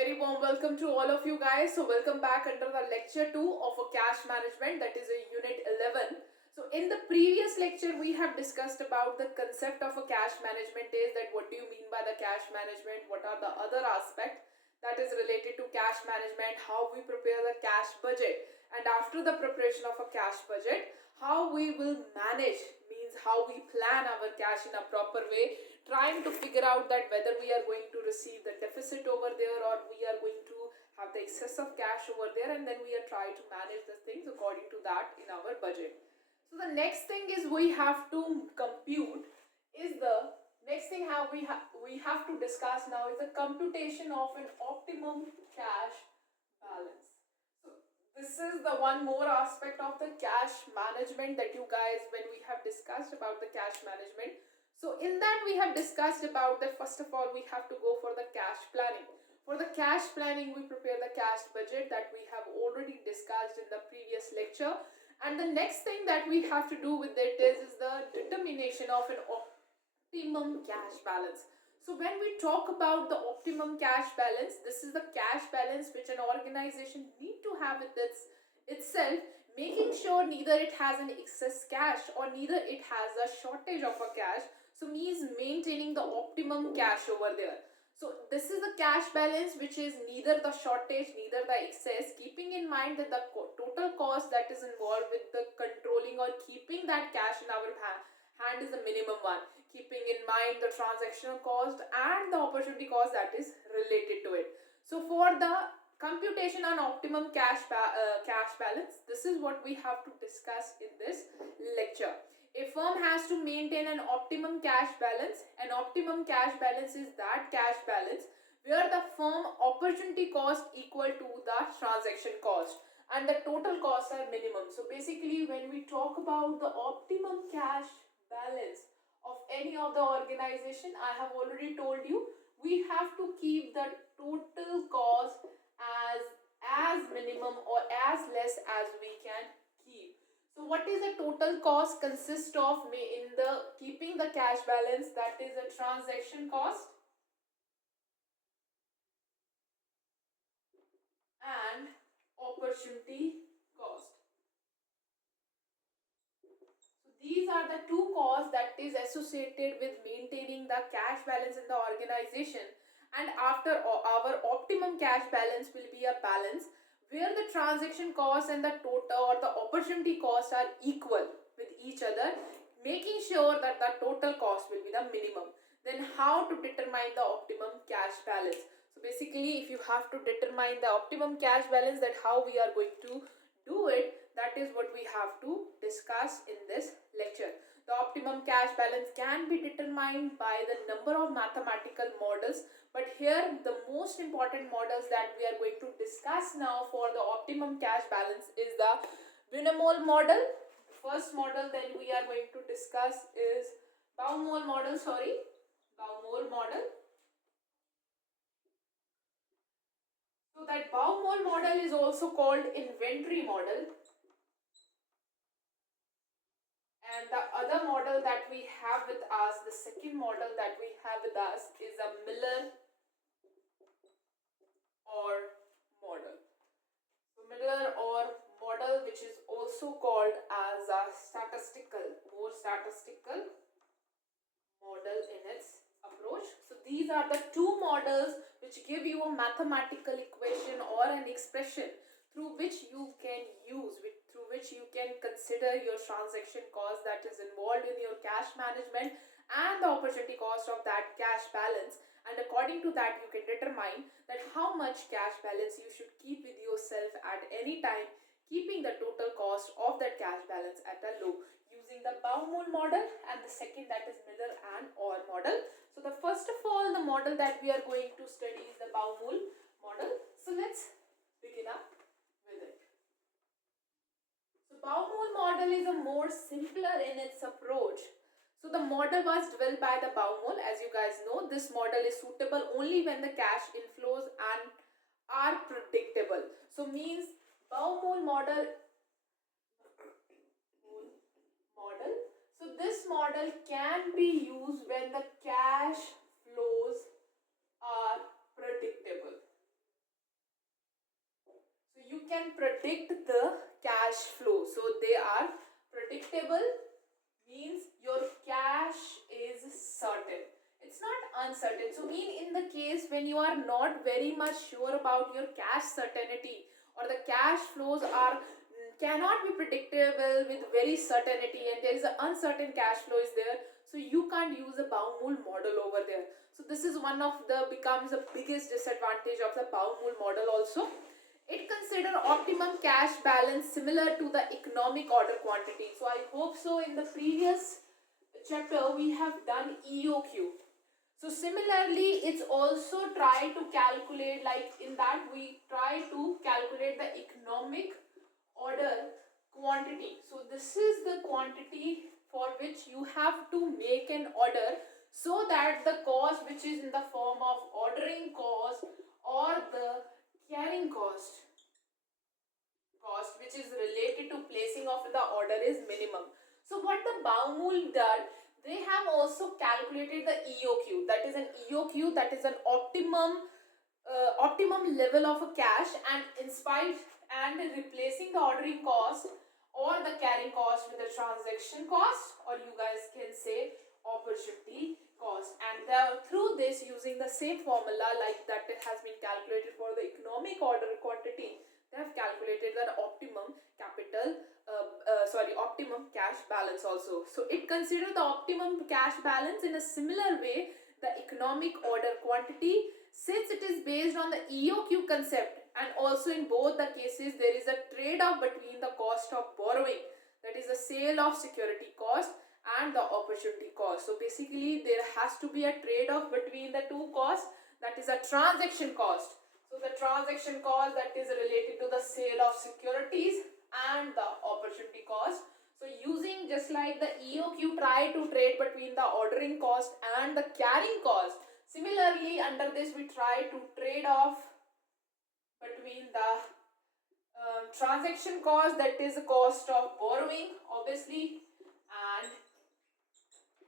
very warm welcome to all of you guys. So welcome back under the lecture 2 of a cash management, that is a unit 11. So in the previous lecture we have discussed about the concept of a cash management is that what do you mean by the cash management, what are the other aspects that is related to cash management, how we prepare the cash budget, and after the preparation of a cash budget, how we will manage, means how we plan our cash in a proper way, trying to figure out that whether we are going to receive the deficit over there or we are going to have the excess of cash over there, and then we are trying to manage the things according to that in our budget. So the next thing is we have to compute is the next thing how we have to discuss now is the computation of an optimum cash balance. So this is the one more aspect of the cash management that you guys, when we have discussed about the cash management, so in that we have discussed about that first of all we have to go for the cash planning. For the cash planning we prepare the cash budget that we have already discussed in the previous lecture, and the next thing that we have to do with it is the determination of an optimum cash balance. So when we talk about the optimum cash balance, this is the cash balance which an organization need to have with itself, making sure neither it has an excess cash or neither it has a shortage of a cash. So means maintaining the optimum cash over there. So this is the cash balance which is neither the shortage neither the excess, keeping in mind that the total cost that is involved with the controlling or keeping that cash in our hand is the minimum one, keeping in mind the transactional cost and the opportunity cost that is related to it. So for the computation on optimum cash balance, this is what we have to discuss in this lecture. A firm has to maintain an optimum cash balance. An optimum cash balance is that cash balance where the firm opportunity cost equal to the transaction cost and the total costs are minimum. So basically when we talk about the optimum cash balance of any of the organization, I have already told you we have to keep the total cost as minimum or as less as we can keep. So what is the total cost consist of in the keeping the cash balance, that is a transaction cost and opportunity cost. So these are the two costs that is associated with maintaining the cash balance in the organization, and after our optimum cash balance will be a balance where the transaction cost and the total or the opportunity cost are equal with each other, making sure that the total cost will be the minimum. Then how to determine the optimum cash balance? So basically if you have to determine the optimum cash balance, that how we are going to do it, that is what we have to discuss in this lecture. The optimum cash balance can be determined by the number of mathematical models, but here the most important models that we are going to discuss now for the optimum cash balance is the Binomol model. First model then we are going to discuss is Baumol model, Baumol model. So that Baumol model is also called inventory model. And the other model that we have with us, the second model that we have with us is a Miller Orr model. So Miller Orr model, which is also called as a more statistical model in its approach. So these are the two models which give you a mathematical equation or an expression through which you can through which you can consider your transaction cost that is involved in your cash management and the opportunity cost of that cash balance, and according to that you can determine that how much cash balance you should keep with yourself at any time, keeping the total cost of that cash balance at a low, using the Baumol model and the second that is Miller and Orr model. So the first of all the model that we are going to study is the Baumol model. So let's begin up with it. So Baumol model is a more simpler in its approach. So the model was developed by the Baumol. As you guys know, this model is suitable only when the cash inflows and are predictable. So means Baumol model. So this model can be used when the cash flows are predictable. can predict the cash flow. So they are predictable, means your cash is certain. It's not uncertain. So mean in the case when you are not very much sure about your cash certainty, or the cash flows are cannot be predictable with very certainty, and there is an uncertain cash flow is there, so you can't use a Baumol model over there. So this is one of the becomes the biggest disadvantage of the Baumol model also. It consider optimum cash balance similar to the economic order quantity. So I hope so in the previous chapter we have done EOQ. So similarly, it's also try to calculate, like in that we try to calculate the economic order quantity. So this is the quantity for which you have to make an order, so that the cost which is in the form of ordering cost or the carrying cost which is related to placing of the order is minimum. So what the Baumol did, they have also calculated the EOQ, that is an EOQ, that is an optimum level of a cash, and in spite and replacing the ordering cost or the carrying cost with the transaction cost, or you guys can say opportunity cost, and through this, using the same formula like that it has been calculated for the economic order quantity, they have calculated the optimum optimum cash balance also. So it considers the optimum cash balance in a similar way the economic order quantity, since it is based on the EOQ concept, and also in both the cases there is a trade-off between the cost of borrowing, that is the sale of security cost, and the opportunity cost. So basically there has to be a trade-off between the two costs, that is a transaction cost. So the transaction cost that is related to the sale of securities, and the opportunity cost. So using just like the EOQ try to trade between the ordering cost and the carrying cost, similarly under this we try to trade off between the transaction cost, that is the cost of borrowing obviously, and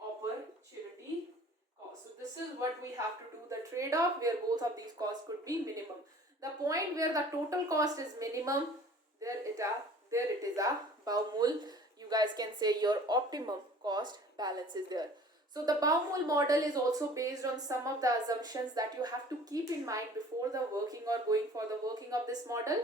opportunity cost. So this is what we have to do, the trade-off where both of these costs could be minimum. The point where the total cost is minimum, there it is a Baumol, you guys can say your optimum cost balance is there. So the Baumol model is also based on some of the assumptions that you have to keep in mind before the working or going for the working of this model.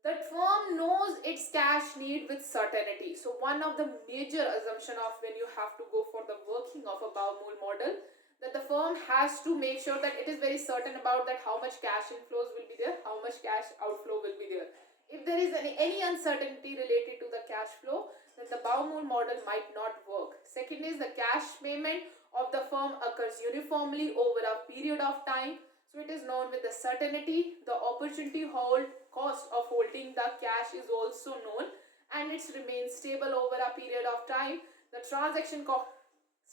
That firm knows its cash need with certainty. So one of the major assumption of when you have to go for the working of a Baumol model, that the firm has to make sure that it is very certain about that how much cash inflows will be there, how much cash outflow will be there. If there is any uncertainty related to the cash flow, then the Baumol model might not work. Second is the cash payment of the firm occurs uniformly over a period of time. So it is known with the certainty. The opportunity cost of holding the cash is also known, and it remains stable over a period of time. The transaction cost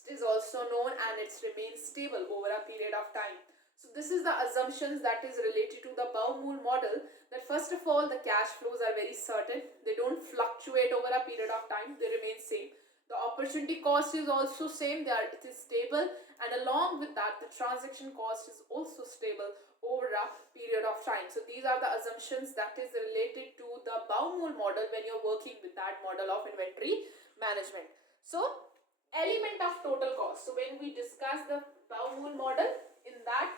is also known, and it remains stable over a period of time. So this is the assumptions that is related to the Baumol model, that first of all the cash flows are very certain, they don't fluctuate over a period of time, they remain same. The opportunity cost is also same, it is stable, and along with that the transaction cost is also stable over a period of time. So these are the assumptions that is related to the Baumol model when you're working with that model of inventory management. So element of total cost. So when we discuss the Baumol model, in that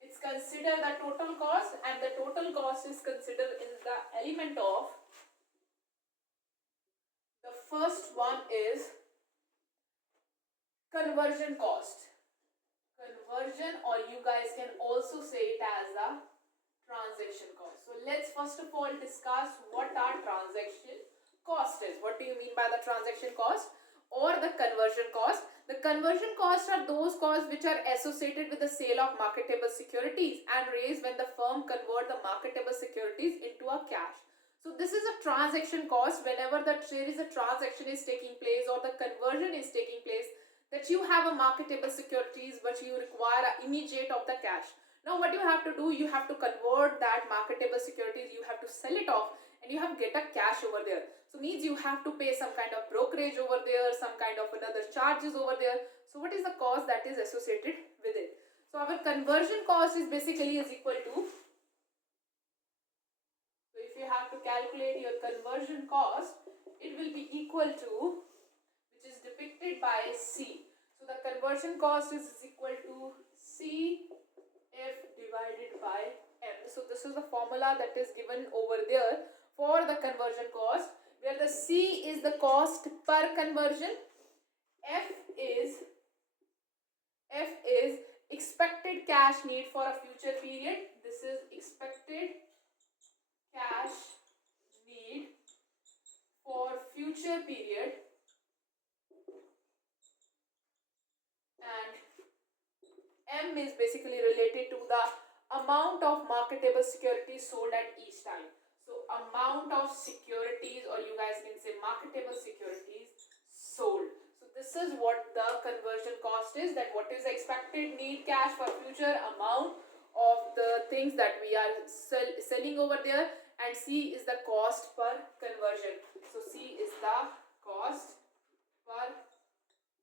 it's considered the total cost, and the total cost is considered in the element of, the first one is conversion cost. Conversion, or you guys can also say it as a transaction cost. So let's first of all discuss what our transaction cost is. What do you mean by the transaction cost or the conversion cost? The conversion costs are those costs which are associated with the sale of marketable securities and raised when the firm convert the marketable securities into a cash. So this is a transaction cost whenever there is a transaction is taking place or the conversion is taking place, that you have a marketable securities but you require an immediate of the cash. Now what you have to do, you have to convert that marketable securities, you have to sell it off, and you have to get a cash over there. So means you have to pay some kind of brokerage over there, some kind of another charges over there. So what is the cost that is associated with it? So our conversion cost is basically is equal to, so if you have to calculate your conversion cost, it will be equal to, which is depicted by C. So the conversion cost is equal to C F divided by M. So this is the formula that is given over there for the conversion cost, where the C is the cost per conversion, F is expected cash need for a future period. This is expected cash need for future period, and M is basically related to the amount of marketable securities sold at each time. So amount of securities, or you guys can say marketable securities sold. So this is what the conversion cost is, that what is expected need cash for future, amount of the things that we are selling over there, and C is the cost per conversion. So C is the cost per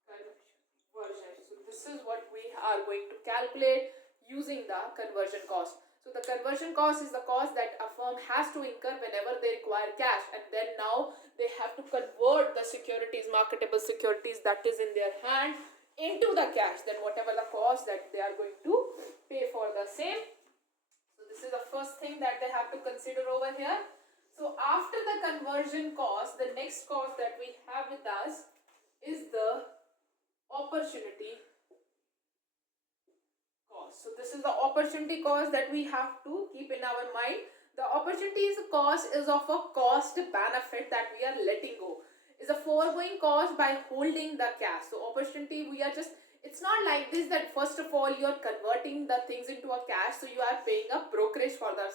conversion. So this is what we are going to calculate using the conversion cost. So the conversion cost is the cost that a firm has to incur whenever they require cash, and then now they have to convert the securities, marketable securities that is in their hand, into the cash, then whatever the cost that they are going to pay for the same. So this is the first thing that they have to consider over here. So after the conversion cost, the next cost that we have with us is the opportunity cost. So this is the opportunity cost that we have to keep in our mind. The opportunities cost is of a cost benefit that we are letting go. Is a foregoing cost by holding the cash. So opportunity, we are just, it's not like this that first of all you are converting the things into a cash, so you are paying a brokerage for the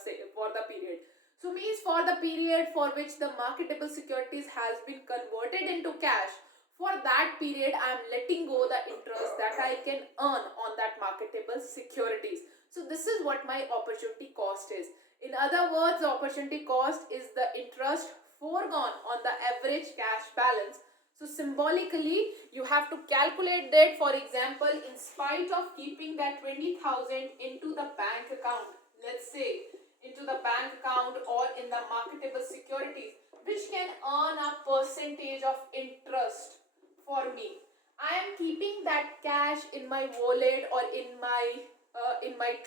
period. So means for the period for which the marketable securities has been converted into cash, for that period I am letting go the interest that I can earn on that marketable securities. So this is what my opportunity cost is. In other words, the opportunity cost is the interest foregone on the average cash balance. So symbolically you have to calculate that. For example, in spite of keeping that 20,000 into the bank account, let's say into the bank account or in the marketable securities, which can earn a percentage of interest for me, I am keeping that cash in my wallet or in my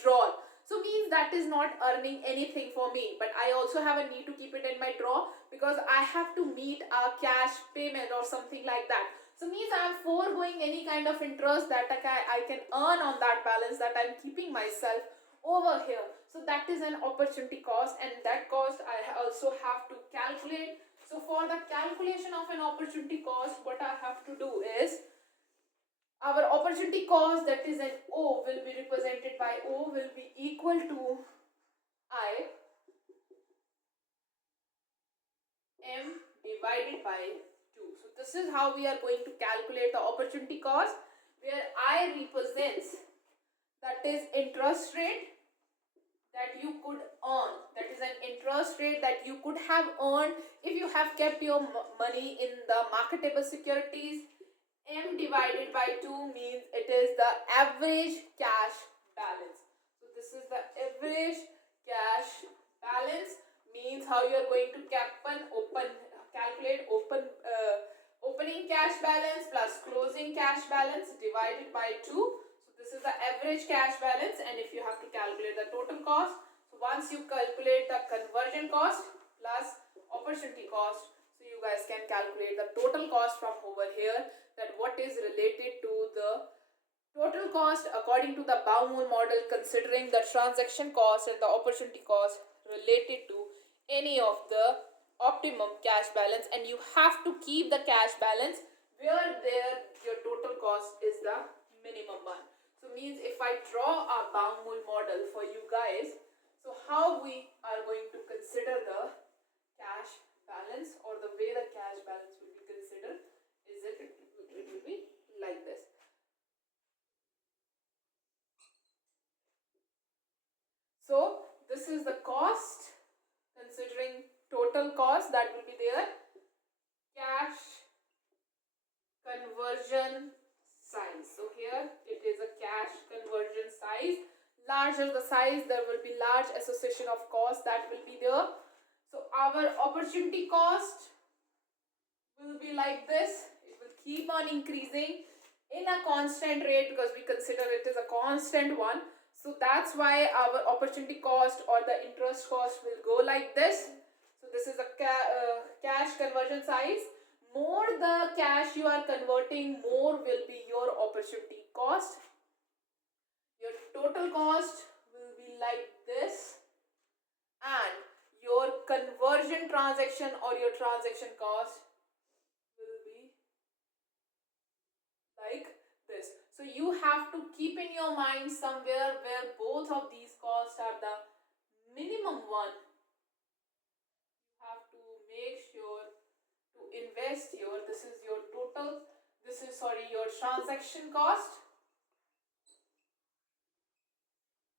drawer. So means that is not earning anything for me, but I also have a need to keep it in my drawer because I have to meet a cash payment or something like that. So means I am foregoing any kind of interest that I can earn on that balance that I am keeping myself over here. So that is an opportunity cost, and that cost I also have to calculate. So for the calculation of an opportunity cost, what I have to do is, our opportunity cost, that is an O, will be represented by O, will be equal to I M divided by 2. So this is how we are going to calculate the opportunity cost, where I represents, that is interest rate that you could earn, that is an interest rate that you could have earned if you have kept your money in the marketable securities. M divided by 2 means it is the average cash balance. So this is the average cash balance, means how you are going to calculate opening cash balance plus closing cash balance divided by 2. So this is the average cash balance, and if you have to calculate the total cost, so once you calculate the conversion cost plus opportunity cost, so you guys can calculate the total cost from over here, that what is related to the total cost according to the Baumol model, considering the transaction cost and the opportunity cost related to any of the optimum cash balance, and you have to keep the cash balance where there your total cost is the minimum one. So means if I draw a Baumol model for you guys, so how we are going to consider the cash balance, or the way the cash balance will be considered, is it will be like this. So this is the cost, considering total cost that will be there, cash conversion size. So here it is a cash conversion size. Larger the size, there will be large association of cost that will be there. So our opportunity cost will be like this. It will keep on increasing in a constant rate because we consider it as a constant one. So that's why our opportunity cost or the interest cost will go like this. So this is a cash conversion size. More the cash you are converting, more will be your opportunity cost. Your total cost will be like this, and your conversion transaction or your transaction cost will be like this. So you have to keep in your mind somewhere where both of these costs are the minimum one. You have to make sure to invest here. This is your total, this is your transaction cost,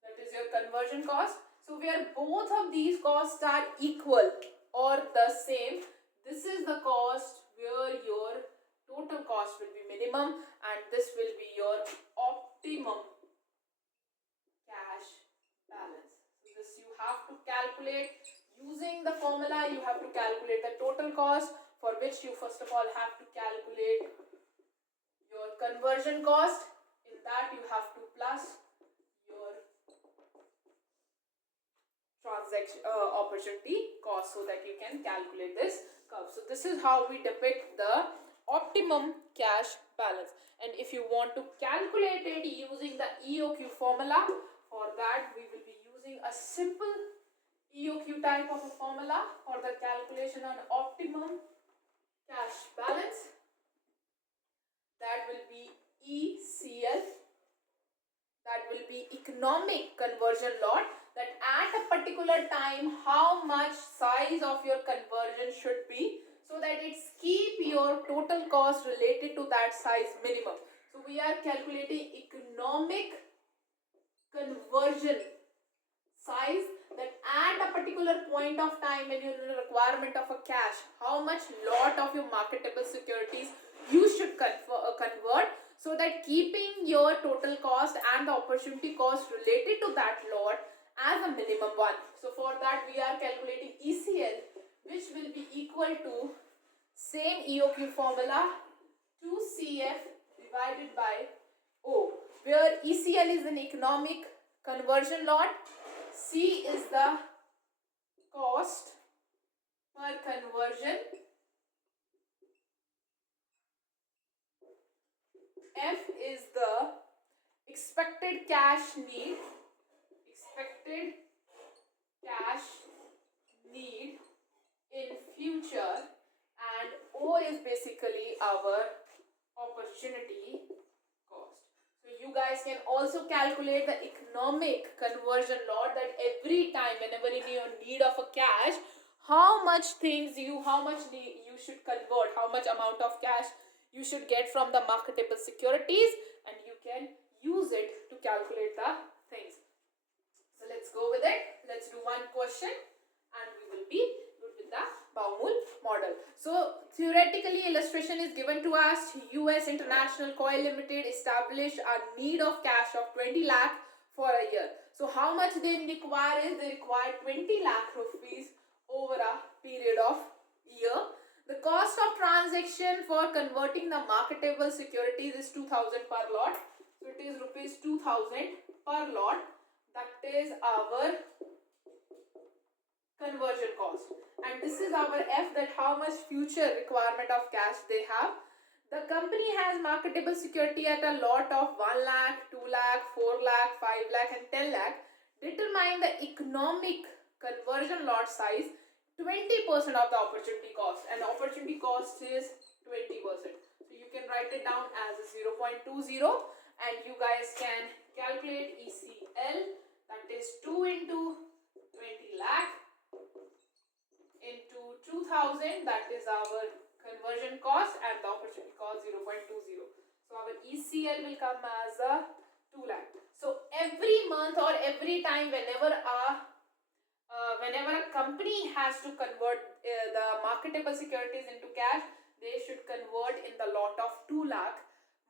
that is your conversion cost. So where both of these costs are equal or the same, this is the cost where your total cost will be minimum, and this will be your optimum cash balance. So this you have to calculate using the formula. You have to calculate the total cost, for which you first of all have to calculate your conversion cost. In that you have to plus your transaction opportunity cost, so that you can calculate this curve. So this is how we depict the optimum cash balance. And if you want to calculate it using the EOQ formula, for that we will be using a simple EOQ type of a formula for the calculation on optimum cash balance. That will be ECL, that will be economic conversion lot, that at a particular time how much size of your conversion should be, so that it's keep your total cost related to that size minimum. So we are calculating economic conversion size, that at a particular point of time when you're in a requirement of a cash, how much lot of your marketable securities you should convert, so that keeping your total cost and the opportunity cost related to that lot as a minimum one. So for that we are calculating ECL, which will be equal to same EOQ formula, 2CF divided by O, where ECL is an economic conversion lot, C is the cost per conversion, F is the expected cash need, in future, and O is basically our opportunity cost. So you guys can also calculate the economic conversion lot, that every time whenever in your need of a cash, how much you should convert, how much amount of cash you should get from the marketable securities, and you can use it to calculate the things. So let's go with it. Let's do one question and we will be good with the Baumol model. So theoretically, illustration is given to us. US International Coil Limited established a need of cash of 20 lakh for a year. So how much they require is, they require 20 lakh rupees over a period of year. The cost of transaction for converting the marketable securities is 2000 per lot. So it is rupees 2000 per lot. That is our conversion cost, and this is our F, that how much future requirement of cash they have. The company has marketable security at a lot of 1 lakh, 2 lakh, 4 lakh, 5 lakh and 10 lakh. Determine the economic conversion lot size, 20% of the opportunity cost, and opportunity cost is 20%. So you can write it down as 0.20, and you guys can calculate ECL, that is 2 into 20 lakh into 2000, that is our conversion cost, and the opportunity cost 0.20. So our ECL will come as 2 lakh. So every month or every time whenever a company has to convert the marketable securities into cash, they should convert in the lot of 2 lakh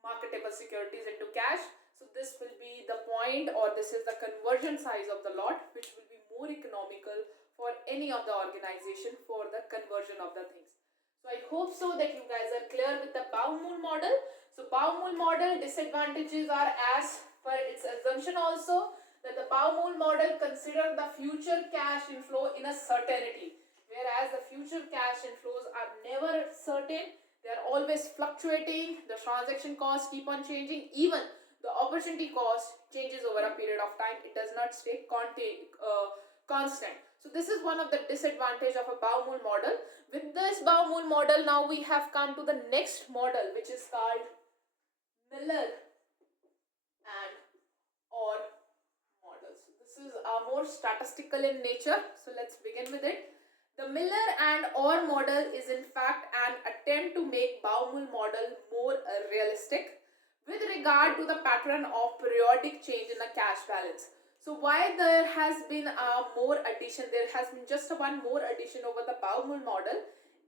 marketable securities into cash. So this will be the point, or this is the conversion size of the lot, which will be more economical for for any of the organization for the conversion of the things. So I hope so that you guys are clear with the Baumol model. So Baumol model disadvantages are as per its assumption also, that the Baumol model consider the future cash inflow in a certainty, whereas the future cash inflows are never certain. They are always fluctuating. The transaction costs keep on changing. Even the opportunity cost changes over a period of time. It does not stay constant. So this is one of the disadvantage of a Baumol model. With this Baumol model, now we have come to the next model, which is called Miller and Orr model. So this is more statistical in nature. So let's begin with it. The Miller and Orr model is in fact an attempt to make Baumol model more realistic with regard to the pattern of periodic change in the cash balance. So why there has been a more addition, there has been just one more addition over the Baumol model.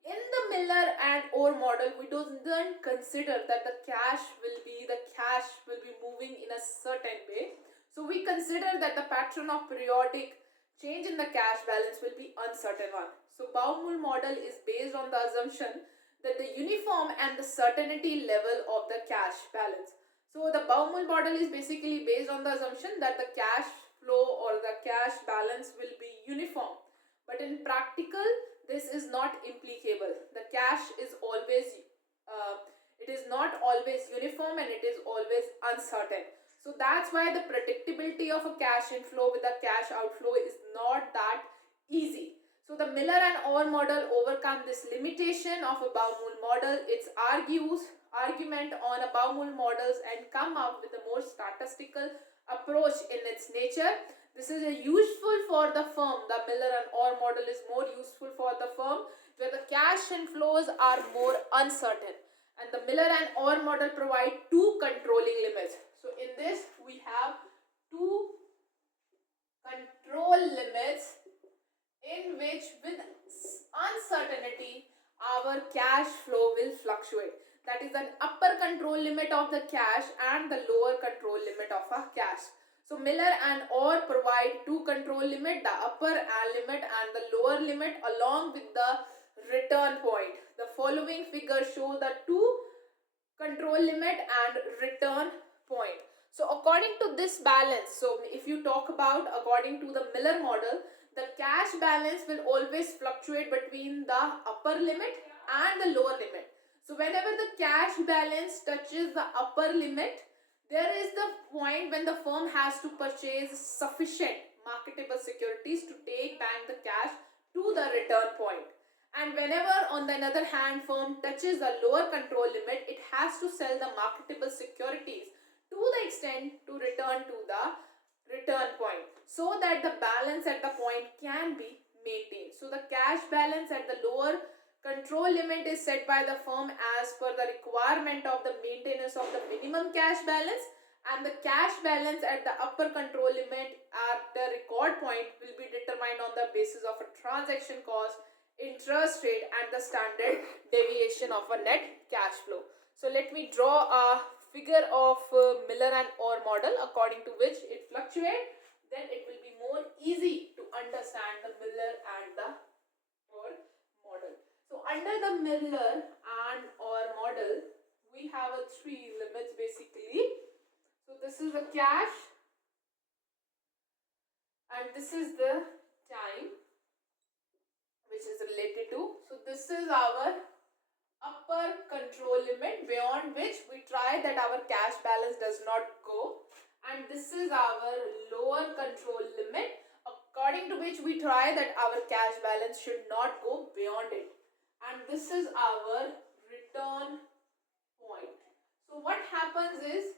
In the Miller and Orr model, we don't consider that the cash will be moving in a certain way. So we consider that the pattern of periodic change in the cash balance will be uncertain one. So Baumol model is based on the assumption that the uniform and the certainty level of the cash balance. So the Baumol model is basically based on the assumption that the cash flow or the cash balance will be uniform. But in practical, this is not implicable. The cash is always, it is not always uniform and it is always uncertain. So that's why the predictability of a cash inflow with a cash outflow is not that easy. So the Miller and Orr model overcome this limitation of a Baumol model. It argument on a Baumol models and come up with a more statistical approach in its nature. This is useful for the firm. The Miller and Orr model is more useful for the firm where the cash inflows are more uncertain. And the Miller and Orr model provide two controlling limits. So in this we have two control limits in which with uncertainty our cash flow will fluctuate. That is an upper control limit of the cash and the lower control limit of a cash. So Miller and Orr provide two control limit, the upper limit and the lower limit along with the return point. The following figures show the two control limit and return point. So according to this balance, so if you talk about according to the Miller model, the cash balance will always fluctuate between the upper limit and the lower limit. So whenever the cash balance touches the upper limit, there is the point when the firm has to purchase sufficient marketable securities to take back the cash to the return point. And whenever on the other hand firm touches the lower control limit, it has to sell the marketable securities to the extent to return to the return point so that the balance at the point can be maintained. So the cash balance at the lower control limit is set by the firm as per the requirement of the maintenance of the minimum cash balance, and the cash balance at the upper control limit at the record point will be determined on the basis of a transaction cost, interest rate and the standard deviation of a net cash flow. So let me draw a figure of Miller and Orr model according to which it fluctuates. Then it will be more easy to understand the Miller and the Orr model. So under the Miller and Orr model, we have a three limits basically. So this is the cash and this is the time which is related to. So this is our upper control limit beyond which we try that our cash balance does not go, and this is our lower control limit according to which we try that our cash balance should not go beyond it, and this is our return point. So what happens is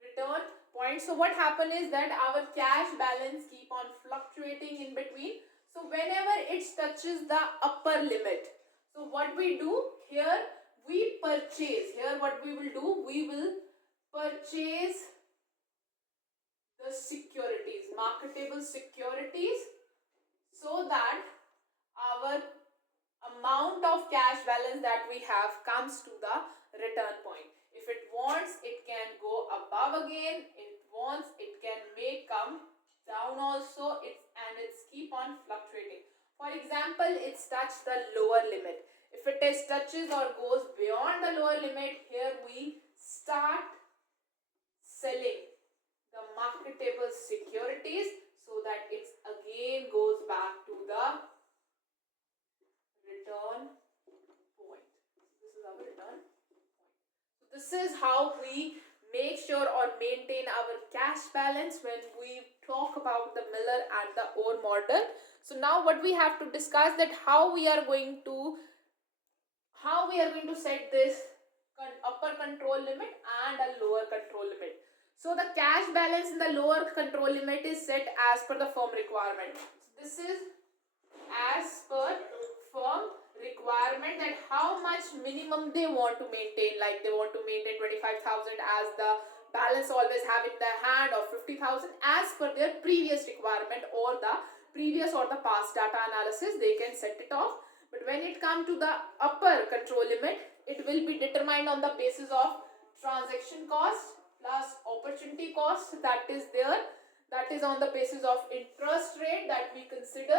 return point. So what happens is that our cash balance keep on fluctuating in between. So whenever it touches the upper limit, so what we do here, we purchase. Here what we will do, we will purchase the securities, marketable securities, so that our amount of cash balance that we have comes to the return point. If it wants, it can go above again. It wants, it can may come down also. It's keep on For example, it's touched the lower limit. If it is touches or goes beyond the lower limit, here we start selling the marketable securities so that it again goes back to the return point. This is our return point. So this is how we make sure or maintain our cash balance when we talk about the Miller and the Orr model. So now what we have to discuss that how we are going to set this upper control limit and a lower control limit. So the cash balance in the lower control limit is set as per the firm requirement. So this is as per firm requirement that how much minimum they want to maintain, like they want to maintain 25,000 as the balance always have in their hand, or 50,000 as per their previous requirement or the previous or the past data analysis, they can set it off. But when it comes to the upper control limit, it will be determined on the basis of transaction cost plus opportunity cost that is there, that is on the basis of interest rate that we consider,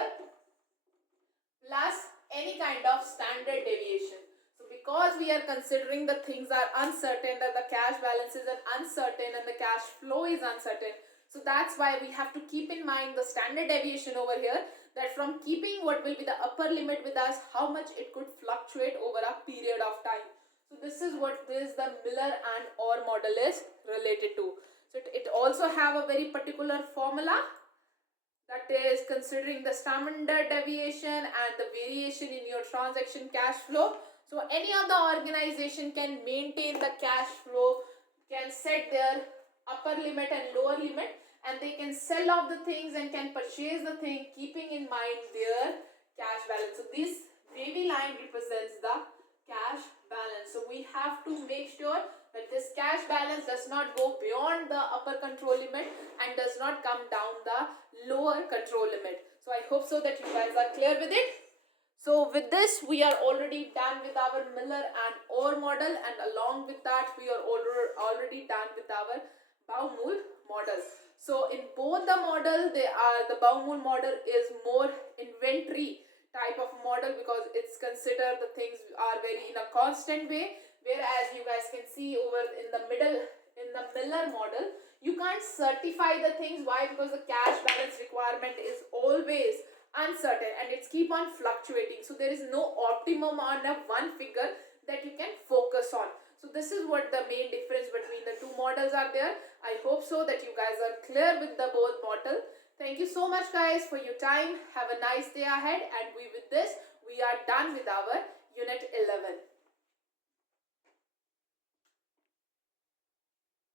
plus any kind of standard deviation. So because we are considering the things are uncertain, that the cash balances are uncertain and the cash flow is uncertain, so that's why we have to keep in mind the standard deviation over here, that from keeping what will be the upper limit with us, how much it could fluctuate over a period of time. So this is what this the Miller and Orr model is related to. So it also have a very particular formula, that is considering the standard deviation and the variation in your transaction cash flow. So any of the organization can maintain the cash flow, can set their upper limit and lower limit, and they can sell off the things and can purchase the thing keeping in mind their cash balance. So this wavy line represents the cash balance. So we have to make sure that this cash balance does not go beyond the upper control limit and does not come down the lower control limit. So I hope so that you guys are clear with it. So with this, we are already done with our Miller and Orr model, and along with that, we are already done with our Baumol model. So in both the model, the Baumol model is more inventory type of model because it's considered the things are very in a constant way, whereas you guys can see over in the middle in the Miller model, you can't certify the things. Why? Because the cash balance requirement is always uncertain and it's keep on fluctuating, so there is no optimum on a one figure that you can focus on. So this is what the main difference between the two models are there. I hope so that you guys are clear with the both model. Thank you so much guys for your time. Have a nice day ahead, and with this we are done with our unit 11.